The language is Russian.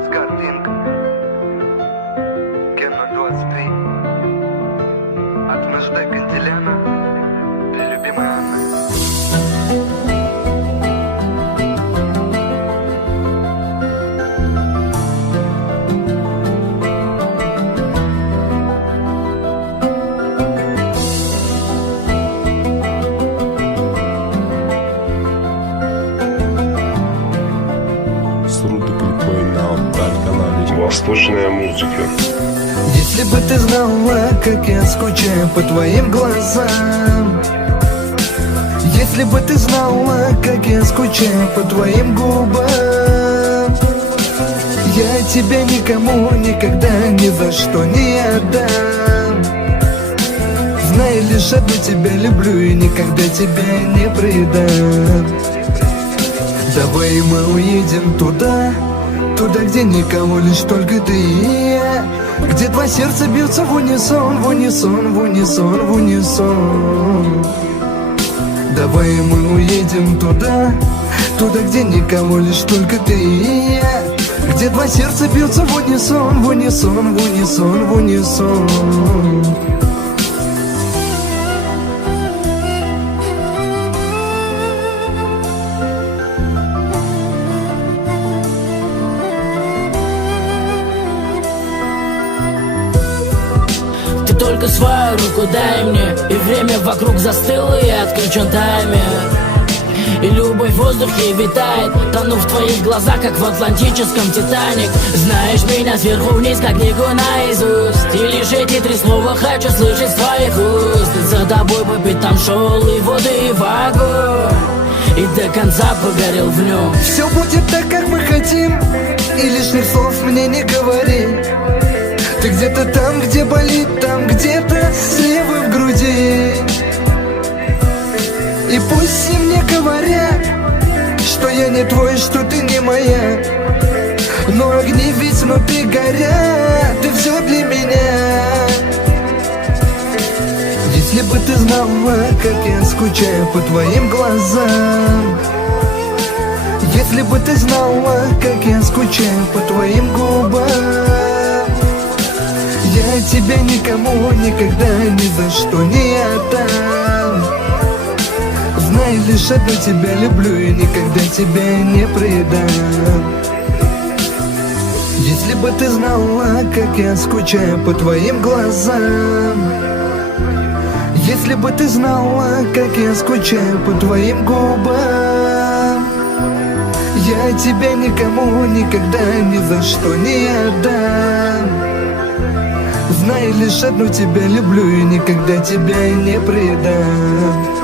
Нацкартинка Ген 023 От Мжд Кантиляна для любимой Анны. Восточная музыка. Если бы ты знала, как я скучаю по твоим глазам, если бы ты знала, как я скучаю по твоим губам, я тебя никому никогда ни за что не отдам. Знай, лишь одну тебя люблю и никогда тебя не предам. Давай мы уедем туда, где никого, лишь только ты и я, где два сердца бьются в унисон, в унисон, в унисон, в унисон. Давай мы уедем туда, где никого, лишь только ты и я, где два сердца бьются в унисон, в унисон, в унисон, в унисон. Только свою руку дай мне, и время вокруг застыло, и отключен таймер. И любовь в воздухе витает, тону в твоих глазах, как в атлантическом Титаник. Знаешь меня сверху вниз, как книгу наизусть, и лишь эти три слова хочу слышать с твоих уст. И за тобой по пятам шел и воды, и в огонь, и до конца погорел в нем. Все будет так, как мы хотим, и лишних слов мне не говори. Ты где-то там, где болит, там где-то слева в груди. И пусть все мне говорят, что я не твой, что ты не моя, но огни ведь внутри горят, ты все для меня. Если бы ты знала, как я скучаю по твоим глазам, если бы ты знала, как я скучаю по твоим губам, я тебя никому никогда ни за что не отдам. Знай, лишь одну тебя люблю и никогда тебя не предам. Если бы ты знала, как я скучаю по твоим глазам, если бы ты знала, как я скучаю по твоим губам, я тебя никому никогда ни за что не отдам. Знай, лишь одну тебя люблю и никогда тебя не предам.